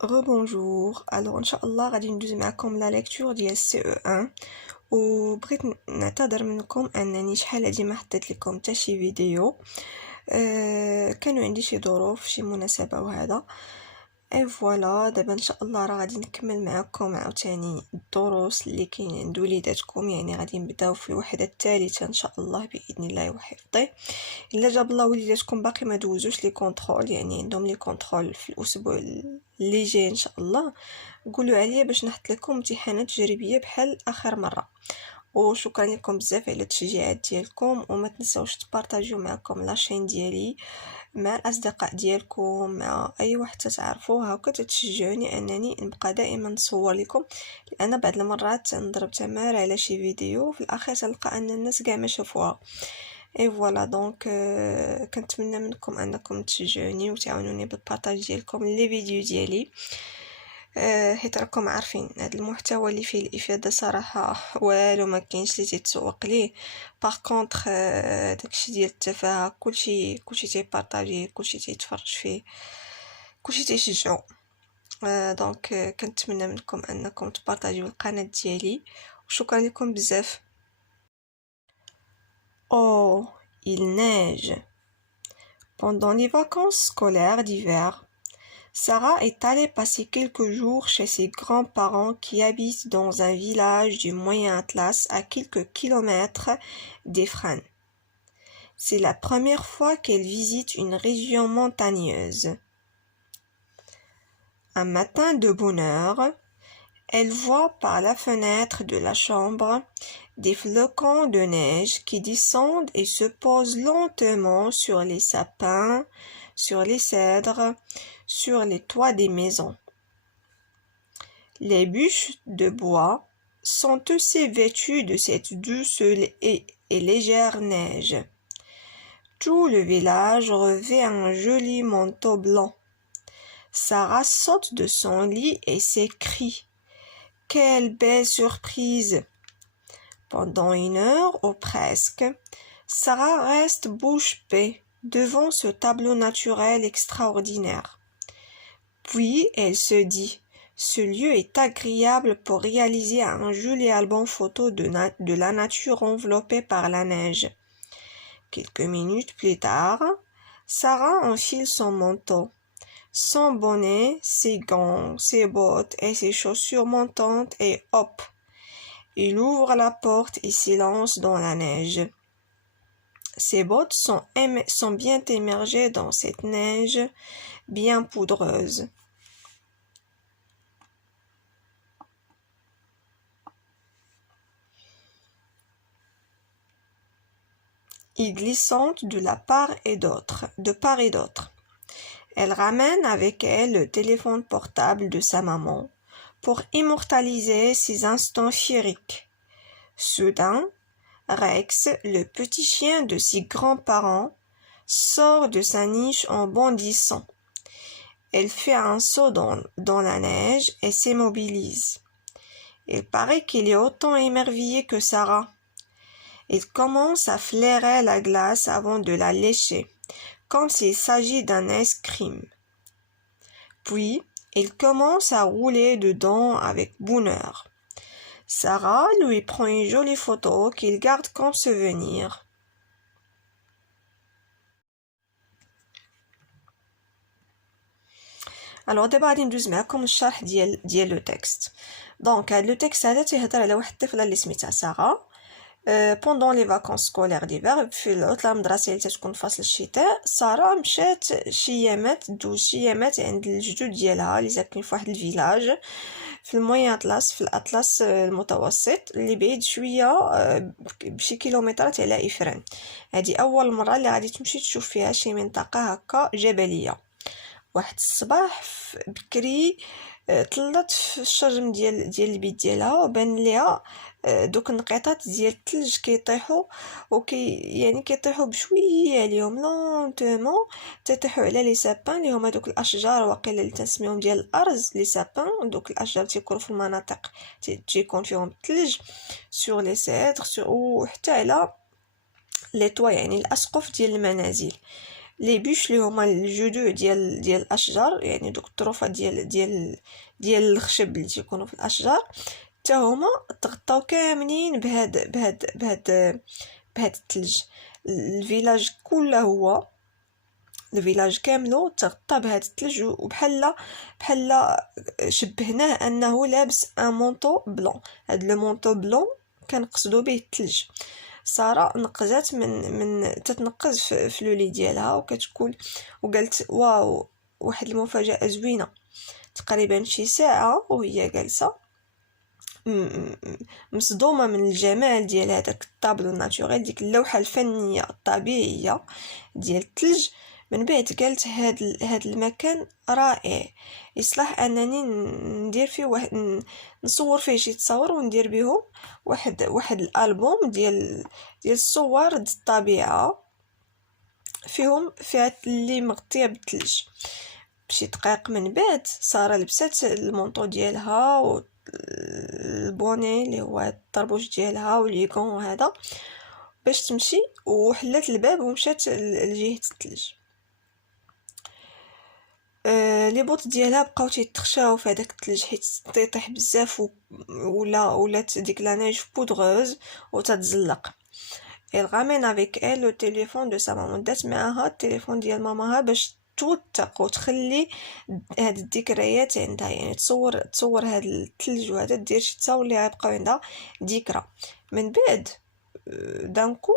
Rebonjour. Alors, Inch'Allah, غادي ندوز معكم لا ليكتور ديال CE1 وبغيت نعتذر منكم انني شحال هادي ما حطيت لكم حتى شي فيديو. كانوا عندي شي ظروف شي مناسبه وهذا اي فوالا. دابا ان شاء الله راه غادي نكمل معكم عاوتاني الدروس اللي كاين عند وليداتكم، يعني غادي نبداو في الوحده الثالثه ان شاء الله باذن الله وحفظه. الا جاب الله وليداتكم باقي ما دوزوش لي كونترول، يعني عندهم لي كونترول في الاسبوع اللي جاي ان شاء الله، قولوا عليا باش نحط لكم امتحانات تجريبيه بحال اخر مره. وشكرا لكم بزاف على التشجيعات ديالكم، وما تنساوش تبارطاجيو معكم لاشين ديالي مع الاصدقاء ديالكم، مع اي واحد تعرفوه، هكا تشجعوني انني نبقى دائما نصور لكم، لان بعض المرات نضرب تمار على شي فيديو في الاخير تلقى ان الناس كاع ما شافوها. اي فوالا دونك كنتمنى منكم انكم تشجعوني وتعاونوني بالبارطاج ديالكم لي فيديو ديالي، حيت راكم عارفين هذا المحتوى اللي فيه الافاده صراحه والو ما كاينش اللي تيتسوق ليه. باغ كونطخ داكشي ديال التفاهه كلشي تيبارطاجيه، كلشي تيتفرج فيه، كلشي تيشجعو. دونك كنتمنى منكم انكم تبارطاجيو القناه ديالي، وشكرا لكم بزاف. Oh, il neige. Pendant les vacances scolaires d'hiver, Sarah est allée passer quelques jours chez ses grands-parents qui habitent dans un village du Moyen Atlas à quelques kilomètres d'Efren. C'est la première fois qu'elle visite une région montagneuse. Un matin de bonne heure, elle voit par la fenêtre de la chambre des flocons de neige qui descendent et se posent lentement sur les sapins, sur les cèdres, sur les toits des maisons. Les bûches de bois sont aussi vêtues de cette douce et légère neige. Tout le village revêt un joli manteau blanc. Sarah saute de son lit et s'écrie: quelle belle surprise! Pendant une heure ou presque, Sarah reste bouche bée devant ce tableau naturel extraordinaire. Puis elle se dit: ce lieu est agréable pour réaliser un joli album photo de la nature enveloppée par la neige. Quelques minutes plus tard, Sarah enfile son manteau, son bonnet, ses gants, ses bottes et ses chaussures montantes et hop! Il ouvre la porte et s'élance dans la neige. Ses bottes sont bien immergées dans cette neige bien poudreuse. Il glissante de part et d'autre. Elle ramène avec elle le téléphone portable de sa maman pour immortaliser ces instants féeriques. Soudain, Rex, le petit chien de ses grands-parents, sort de sa niche en bondissant. Elle fait un saut dans la neige et s'immobilise. Il paraît qu'il est autant émerveillé que Sarah. Il commence à flairer la glace avant de la lécher, comme s'il s'agit d'un ice cream. Puis, il commence à rouler dedans avec bonheur. Sarah lui prend une jolie photo qu'il garde comme souvenir. Alors دابا غادي ندوز معكم الشرح ديال لو تكست. دونك هاد لو تكست هذا تيهضر على واحد الطفله اللي سميتها ساره. بوندون لي فاكونس سكولير ديفير، في العطله المدرسيه اللي تكون في فصل الشتاء، ساره مشات شيامات دوز شيامات عند الجدود ديالها اللي ساكنين في واحد الفيلاج في الموين اطلس، في الاطلس المتوسط اللي بعيد شويه بشي كيلومترات على افران. هذه اول مره اللي غادي تمشي تشوف فيها شي منطقه هكا جبليه. واحد الصباح بكري طلت في الشرجم ديال البيت ديالها، وبان ليها دوك النقيطات ديال الثلج كيطيحوا يعني كيطيحوا بشويه عليهم لونتومون، تيطيحوا على لي سابان اللي هما دوك الاشجار واقيلا اللي تنسميهم ديال الارز. لي سابان دوك الاشجار تيكونوا في المناطق تيكون فيهم الثلج، سور لي سيدر وحتى على لي طوا، يعني الاسقف ديال المنازل. لي بوش اللي هما الجذوع ديال الاشجار، يعني دوك الطروفات ديال الخشب اللي تيكونوا في الاشجار، حتى هما تغطاو كاملين بهاد الثلج. الفيلاج كله هو الفيلاج كاملو تغطى بهاد الثلج، بحال شبهناه انه لابس ان مونطو بلون. هاد لو مونطو بلون كنقصدو به الثلج. ساره نقزات من تتنقز في لولي ديالها وكتقول، وقالت واو واحد المفاجاه زوينه. تقريبا شي ساعه وهي جالسه مصدومه من الجمال ديال هذاك الطابلو ناتوريل، ديك اللوحه الفنيه الطبيعيه ديال الثلج. من بعد قالت هاد المكان رائع، يصلح انني ندير فيه نصور فيه شي تصاور وندير بهم واحد الالبوم ديال الصور د الطبيعه فيها اللي مغطيه بالثلج. بشي دقائق من بعد ساره لبست المونطو ديالها والبوني اللي هو الطربوش ديالها وليكون وهذا باش تمشي، وحلات الباب ومشات لجهه الثلج. لي بوط ديالها بقاو تيتخشاو في هذاك الثلج حيت تيطيح بزاف ولات ديك لا نيج بودغوز وتتزلق. elle ramène avec elle le téléphone de sa maman. دات معاها التليفون ديال ماماها باش توثق وتخلي هاد الذكريات عندها، يعني تصور هاد الثلج وهذا دير شي تصاور اللي غيبقاو عندها ذكرى. من بعد دانكو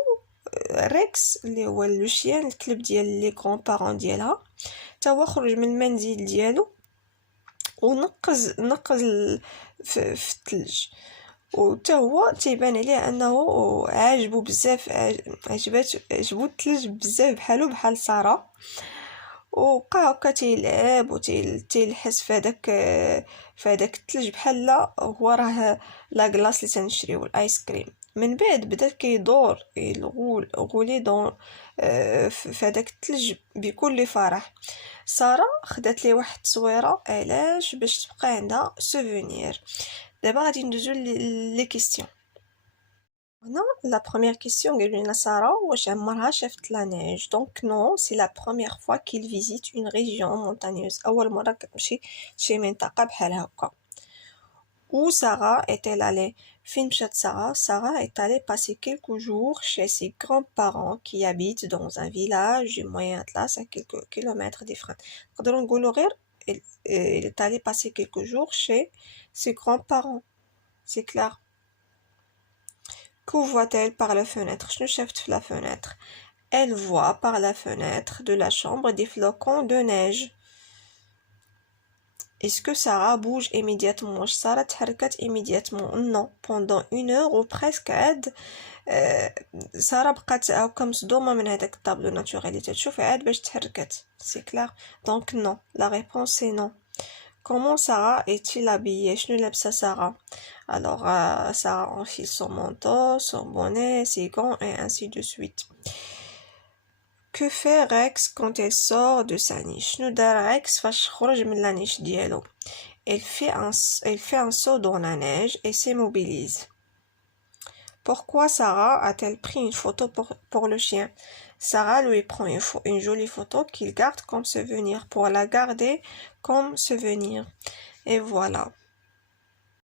ريكس اللي هو لوشيان الكلب ديال لي غران بارون ديالها تا هو خرج من المنزل ديالو ونقز في الثلج، وتا هو تيبان عليه انه عاجبو بزاف، عجبو الثلج بزاف بحال ساره. وبقى هكا تيلعب وتيلحس في هذاك الثلج بحال هو راه لا كلاص اللي تنشريو الايس كريم. من بعد بدا كيدور الغولي دون في هذاك الثلج بكل فرح. ساره خدات ليه واحد التصويره علاش باش تبقى عندها سوفونير. دابا غادي ندوزو لي كيسيون. هنا لا بروميير كيسيون قالوا لنا ساره واش عمرها شافت لا نيج. دونك نو، سي لا بروميير فوا كيل فيزيت اون ريجيون مونتانيوز، اول مره كتمشي شي منطقه بحال هكا. Où Sarah est-elle allée? Fin مشات سارة. Sarah est allée passer quelques jours chez ses grands-parents qui habitent dans un village du Moyen Atlas à quelques kilomètres d'Ifrane. نقدروا نقولوا غير elle est allée passer quelques jours chez ses grands-parents. C'est clair. Que voit-elle par la fenêtre? شنو شافت في la fenêtre? Elle voit par la fenêtre de la chambre des flocons de neige. Est-ce que Sarah bouge immédiatement? Sarah تحركت immédiatement? Non. Pendant 1 heure ou presque عاد سارة بقات هكا مصدومة من هذاك الطابلو ناتوريل اللي تتشوف عاد باش تحركت. C'est clair. Donc non. La réponse c'est non. Comment Sarah est-il habillée? شنو لابسة سارة? Alors Sarah enfile son manteau, son bonnet, ses gants et ainsi de suite. Que fait Rex quand elle sort de sa niche? شنو دار Rex فاش خرج من la niche ديالو؟ Elle fait un saut dans la neige et s'immobilise. Pourquoi Sarah a-t-elle pris une photo pour le chien? Sarah lui prend une jolie photo qu'il garde comme souvenir, pour la garder comme souvenir. Et voilà.